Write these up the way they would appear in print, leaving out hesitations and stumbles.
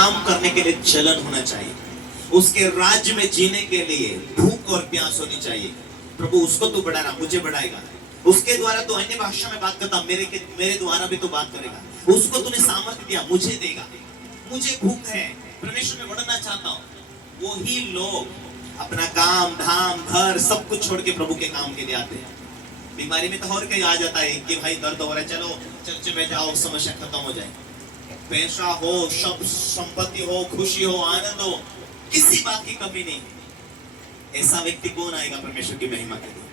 काम करने के लिए जलन होना चाहिए, उसके राज्य में जीने के लिए भूख और प्यास होनी चाहिए। प्रभु उसको तू बढ़ाना, मुझे बढ़ाएगा। उसके द्वारा तो अन्य भाषा में बात करता, मेरे द्वारा भी तो बात करेगा। उसको तूने सामर्थ्य दिया, मुझे देगा। मुझे भूख है, परमेश्वर में बढ़ना चाहता हूँ। वही लोग अपना काम धाम घर सब कुछ छोड़ के प्रभु के काम के लिए आते हैं। बीमारी में तो और कहीं आ जाता है कि भाई दर्द हो रहा है, चलो चर्च में जाओ, समस्या खत्म हो जाए। पैसा हो, सब संपत्ति हो, खुशी हो, आनंद हो, किसी बात की कमी नहीं। ऐसा व्यक्ति कौन आएगा परमेश्वर की महिमा के लिए?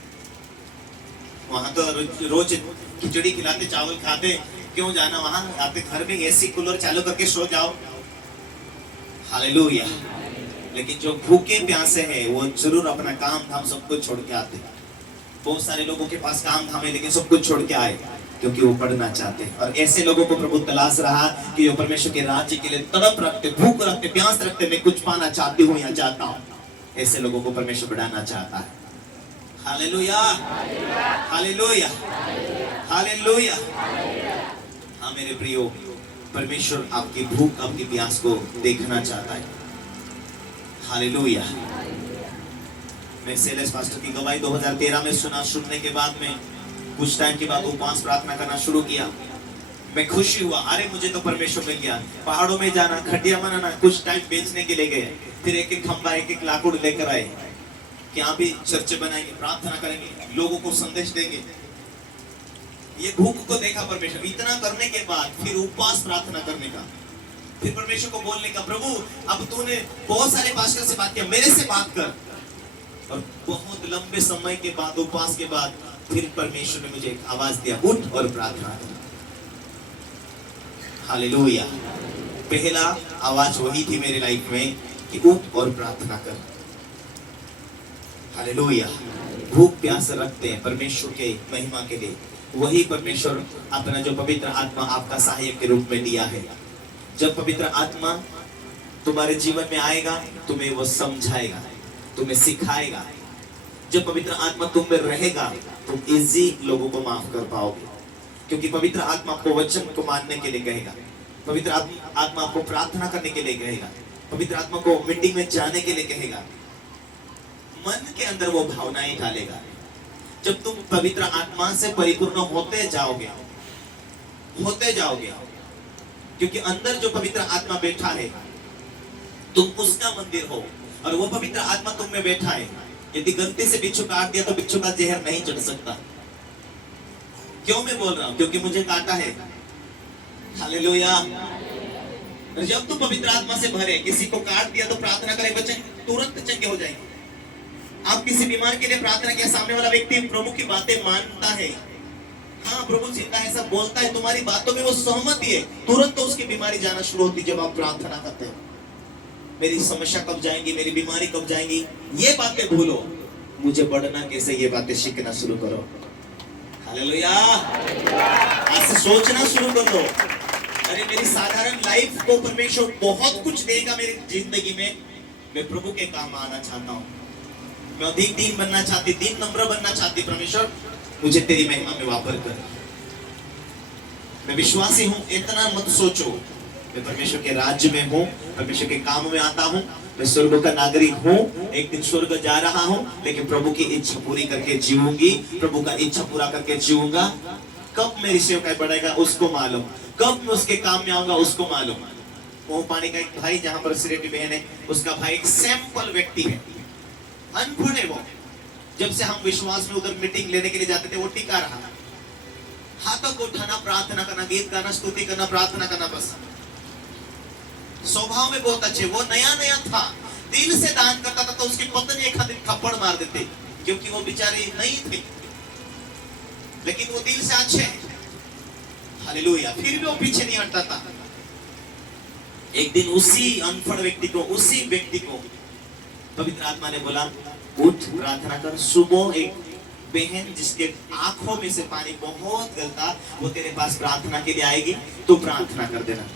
वहां तो रोज खिचड़ी खिलाते, चावल खाते, क्यों जाना वहां? आते घर में एसी कूलर चालू करके सो जाओ। हालेलुया। लेकिन जो भूखे प्यासे हैं वो जरूर अपना काम धाम सब कुछ छोड़ के आते हैं। बहुत सारे लोगों के पास काम धाम है लेकिन सब कुछ छोड़ के आए क्योंकि वो पढ़ना चाहते हैं। और ऐसे लोगों को प्रभु तलाश रहा कि वो परमेश्वर के राज्य के लिए तड़प रखते, भूख रखते, प्यास रखते, मैं कुछ पाना चाहती हूँ या चाहता हूँ। ऐसे लोगों को परमेश्वर बढ़ाना चाहता है। Hallelujah, hallelujah, hallelujah. हाँ मेरे प्रियो, परमेश्वर आपकी भूख, आपकी प्यास को देखना चाहता है। हालेलुया। मैं सेलेस पास्टर की गवाही 2013 में सुनने के बाद में कुछ टाइम के बाद उपवास प्रार्थना करना शुरू किया। मैं खुशी हुआ, अरे मुझे तो परमेश्वर मिल गया। पहाड़ों में जाना, खटिया बनाना, कुछ टाइम बेचने के लिए गए। फिर एक एक खंबा, एक एक लाकुड़ लेकर आए कि यहाँ भी चर्च बनाएंगे, प्रार्थना करेंगे, लोगों को संदेश देंगे। ये भूख को देखा परमेश्वर। इतना करने के बाद फिर उपवास प्रार्थना करने का, फिर परमेश्वर को बोलने का, प्रभु अब तूने बहुत सारे पास्टर से बात किया, मेरे से बात कर। और बहुत लंबे समय के बाद, उपवास के बाद, फिर परमेश्वर ने मुझे एक आवाज दिया, उठ और प्रार्थना कर। हालेलुया। पहला आवाज वही थी मेरी लाइफ में कि उठ और प्रार्थना कर। हालेलुया। भूख प्यास रखते हैं परमेश्वर के महिमा के लिए, वही परमेश्वर अपना जो पवित्र आत्मा आपका सहायक के रूप में दिया है। जब पवित्र आत्मा तुम्हारे जीवन में आएगा, तुम्हें वो समझाएगा, तुम्हें सिखाएगा। जब पवित्र आत्मा तुम में रहेगा, तुम इजी लोगों को माफ कर पाओगे, क्योंकि पवित्र आत्मा आपको वचन को मानने के लिए कहेगा। पवित्र आत्मा आपको प्रार्थना करने के लिए कहेगा। पवित्र आत्मा को मीटिंग में जाने के लिए कहेगा। मन के अंदर वो भावनाएं डालेगा। जब तुम पवित्र आत्मा से परिपूर्ण होते जाओगे, क्योंकि अंदर जो पवित्र आत्मा बैठा है, तुम उसका मंदिर हो और वो पवित्र आत्मा तुम में बैठा है। यदि गलती से बिच्छू काट दिया तो बिच्छू का जहर नहीं चढ़ सकता। क्यों मैं बोल रहा हूं? क्योंकि मुझे काटा है। हालेलुया। जब तुम पवित्र आत्मा से भरे, किसी को काट दिया तो प्रार्थना करें, बच्चे तुरंत चंगे हो जाएंगे। आप किसी बीमार के लिए प्रार्थना किया, सामने वाला व्यक्ति प्रभु की बातें मानता है, हाँ प्रभु जिंदा है, सब बोलता है, तुम्हारी बातों में वो सहमति है, तुरंत तो उसकी बीमारी जाना शुरू होती जब आप प्रार्थना करते हो। मेरी समस्या कब जाएंगी, मेरी बीमारी कब जाएंगी, ये बातें भूलो, मुझे बढ़ना कैसे, ये बातें सीखना शुरू करो। हालेलुया। आज से सोचना शुरू कर दो, अरे मेरी साधारण लाइफ को परमेश्वर बहुत कुछ देगा मेरी जिंदगी में। मैं प्रभु के काम आना चाहता हूँ, मैं अधिक दीन बनना चाहती, दीन नम्र बनना चाहती। परमेश्वर मुझे तेरी महिमा में वापर कर। मैं विश्वासी हूँ, इतना मत सोचो। मैं परमेश्वर के राज्य में हूँ, परमेश्वर के काम में आता हूँ, मैं स्वर्ग का नागरिक हूँ। एक दिन स्वर्ग जा रहा हूँ, लेकिन प्रभु की इच्छा पूरी करके जीऊंगी, प्रभु का इच्छा पूरा करके जीऊंगा। कब मेरी सेवकाई बढ़ेगा उसको मालूम, कब मैं उसके काम में आऊंगा उसको मालूम। मोह पानी का एक भाई, जहां पर सिरेटी बहन है, उसका भाई एक सैंपल व्यक्ति है, अनपढ़ है वो। जब से हम विश्वास में उधर मीटिंग लेने के लिए जाते थे, वो टिका रहा, हाथों को उठाना, प्रार्थना करना, गीत गाना, स्तुति करना, प्रार्थना करना, बस। स्वभाव में बहुत अच्छे, वो नया नया था, दिल से दान करता था, तो उसकी पत्नी एक दिन थप्पड़ मार देते, क्योंकि वो बेचारे नहीं थे, लेकिन वो दिल से अच्छे हैं। हालेलुया। फिर भी वो पीछे नहीं हटता था। एक दिन उसी अनपढ़ व्यक्ति को, उसी व्यक्ति को पवित्र आत्मा ने बोला, उठ प्रार्थना कर। सुबह एक बहन जिसके आंखों में से पानी बहुत गिरता, वो तेरे पास प्रार्थना के लिए आएगी, तो प्रार्थना कर देना।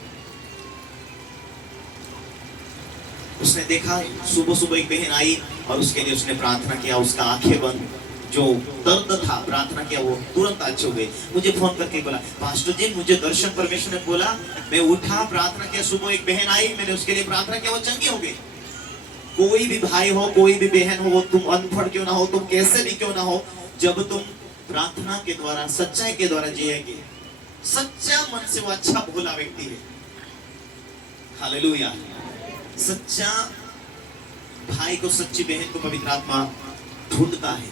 उसने देखा, सुबह सुबह एक बहन आई और उसके लिए उसने प्रार्थना किया। उसका आंखें बंद, जो दर्द था प्रार्थना किया वो तुरंत अच्छे हो गए। मुझे फोन करके बोला, पास्टर जी मुझे दर्शन परमेश्वर ने बोला, मैं उठा प्रार्थना किया, सुबह एक बहन आई, मैंने उसके लिए प्रार्थना किया, वो चंगी हो गई। कोई भी भाई हो, कोई भी बहन हो, तुम अनपढ़ क्यों ना हो, तुम कैसे भी क्यों ना हो, जब तुम प्रार्थना के द्वारा सच्चाई के द्वारा जिएंगे, सच्चा मन से वो अच्छा भोला व्यक्ति है। हालेलुया। सच्चा भाई को, सच्ची बहन को पवित्र आत्मा ढूंढता है।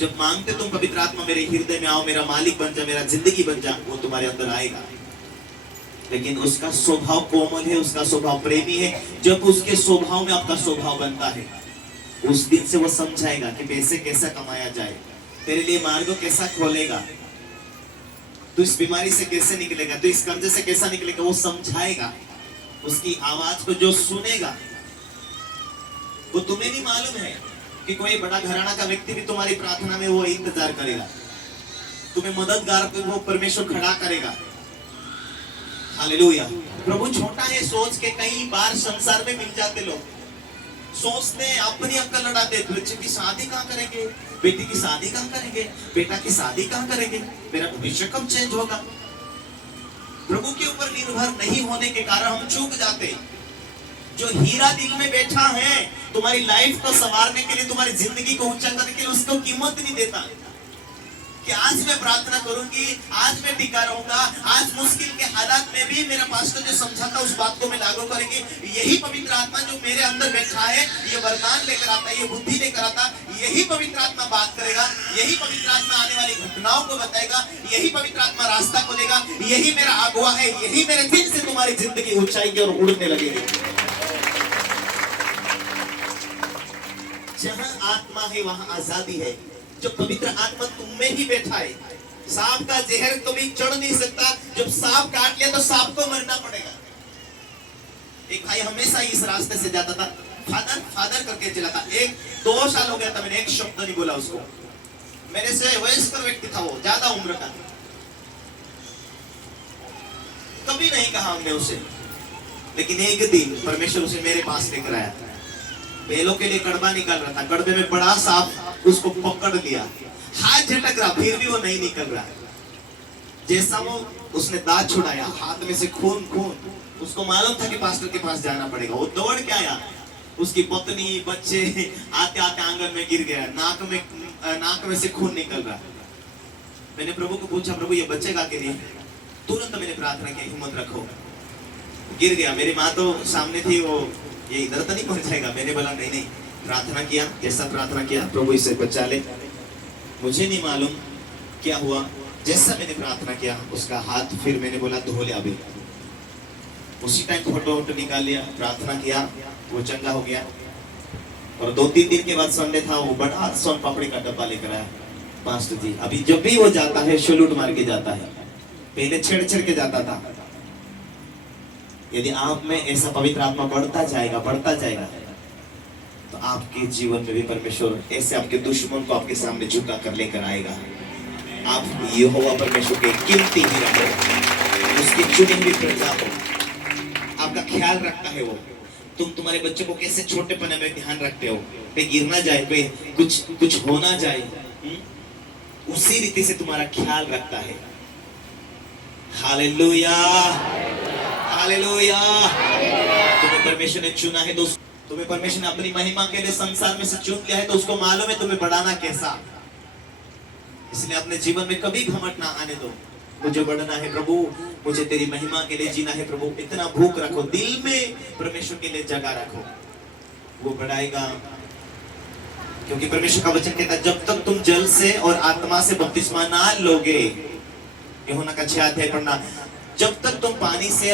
जब मांगते तुम पवित्र आत्मा मेरे हृदय में आओ, मेरा मालिक बन जा, मेरा जिंदगी बन जा, वो तुम्हारे अंदर आएगा। लेकिन उसका स्वभाव कोमल है, उसका स्वभाव प्रेमी है। जब उसके स्वभाव में आपका स्वभाव बनता है, उस दिन से वो समझाएगा कि पैसे कैसा कमाया जाए, तेरे लिए मार्ग कैसा खोलेगा, तू इस बीमारी से कैसे निकलेगा, तू इस कर्जे से कैसा निकलेगा, वो समझाएगा। उसकी आवाज को जो सुनेगा, वो तुम्हें नहीं मालूम है कि कोई बड़ा घराना का व्यक्ति भी तुम्हारी प्रार्थना में वो इंतजार करेगा, तुम्हें मददगार को वो परमेश्वर खड़ा करेगा। हालेलुया। प्रभु छोटा है सोच के कई बार संसार में मिल जाते लोग, सोचते हैं, अपनी अक्ल लड़ाते, बच्चे की शादी कहाँ करेंगे, बेटी की शादी कहाँ करेंगे, बेटा की शादी कहाँ करेंगे, मेरा भविष्य कब चेंज होगा। प्रभु के ऊपर निर्भर नहीं होने के कारण हम चूक जाते। जो हीरा दिल में बैठा है तुम्हारी लाइफ को संवारने के लिए, तुम्हारी जिंदगी को ऊंचा करने के लिए, उसको कीमत नहीं देता कि आज मैं प्रार्थना करूंगी, आज मैं टिका रहूंगा, आज मुश्किल के हालात में भी मेरा पास्टर जो समझाता उस बात को मैं लागू करेंगे। यही पवित्र आत्मा जो मेरे अंदर बैठा है, ये वरदान लेकर आता, ये बुद्धि लेकर आता, यही पवित्र आत्मा बात करेगा, यही पवित्र आत्मा आने वाली घटनाओं को बताएगा, यही पवित्र आत्मा रास्ता खोलेगा, यही मेरा अगुवा है, यही मेरे दिल से तुम्हारी जिंदगी ऊंचाई की ओर उड़ने लगेगी। जहां आत्मा है वहां आजादी है। जो पवित्र आत्मा तुम में ही बैठा है, सांप का जहर कभी चढ़ नहीं सकता। जब सांप काट लिया तो सांप को मरना पड़ेगा। एक भाई हमेशा इस रास्ते से जाता था, फादर फादर करके चला था। 1-2 साल हो गया था, मैंने एक शब्द नहीं बोला उसको। मेरे से वयस्कर व्यक्ति था, वो ज्यादा उम्र का, कभी नहीं कहा हमने उसे। लेकिन एक दिन परमेश्वर उसे मेरे पास लेकर आया। बैलों के लिए कड़वा निकाल रहा था, कड़वे में बड़ा सांप उसको पकड़ लिया, हाथ झटक रहा, फिर भी वो नहीं निकल रहा। जैसा वो उसने दांत छुड़ाया, हाथ में से खून खून, उसको मालूम था कि पास्टर के पास जाना पड़ेगा। वो दौड़ के आया, उसकी पत्नी बच्चे आते आते आंगन में गिर गया, नाक में से खून निकल रहा। मैंने प्रभु को पूछा, प्रभु ये बचेगा के लिए? तुरंत मैंने प्रार्थना की, हिम्मत रखो। गिर गया, मेरी माँ तो सामने थी, वो ये इधर तो नहीं पहुंच जाएगा। मैंने बोला नहीं नहीं, प्रार्थना किया, जैसा प्रार्थना किया, प्रभु इसे बचा ले। मुझे नहीं मालूम क्या हुआ, जैसा मैंने प्रार्थना किया उसका हाथ फिर मैंने बोला धो ले अभी। उसी टाइम फोटो निकाल लिया, प्रार्थना किया, वो चंगा हो गया। और 2-3 दिन के बाद संडे था, वो बड़ा सोन पापड़ी का डब्बा लेकर आया। पास्टर जी अभी जब भी वो जाता है सैल्यूट मार के जाता है, पहले छेड़ के जाता था। यदि आप में ऐसा पवित्र आत्मा बढ़ता जाएगा तो आपके जीवन में भी परमेश्वर ऐसे आपके दुश्मन को आपके सामने झुका कर लेकर आएगा। आप यहोवा परमेश्वर के कीमती हीरा हो, उसकी चुनी हुई प्रजा हो, आपका ख्याल रखता है वो। तुम तुम्हारे बच्चे को कैसे छोटेपने में ध्यान रखते हो, पे गिर ना जाए, पे कुछ हो ना जाए, उसी रीति से तुम्हारा ख्याल रखता है। Hallelujah, hallelujah. तुम्हें परमेश्वर ने चुना है, तो तुम्हें परमेश्वर ने अपनी महिमा के लिए संसार में से चुन लिया है, तो उसको मालूम है तुम्हें बढ़ाना कैसा। इसलिए अपने जीवन में कभी घमंड ना आने दो। मुझे बढ़ना है प्रभु, मुझे तेरी महिमा के लिए जीना है प्रभु। इतना भूख रखो, दिल में परमेश्वर के लिए जगह रखो, वो बढ़ाएगा। क्योंकि परमेश्वर का वचन कहता है जब तक तुम जल से और आत्मा से बपतिस्मा ना लोगे, यूहन्ना का 6 अध्याय पढ़ना, जब तक तुम पानी से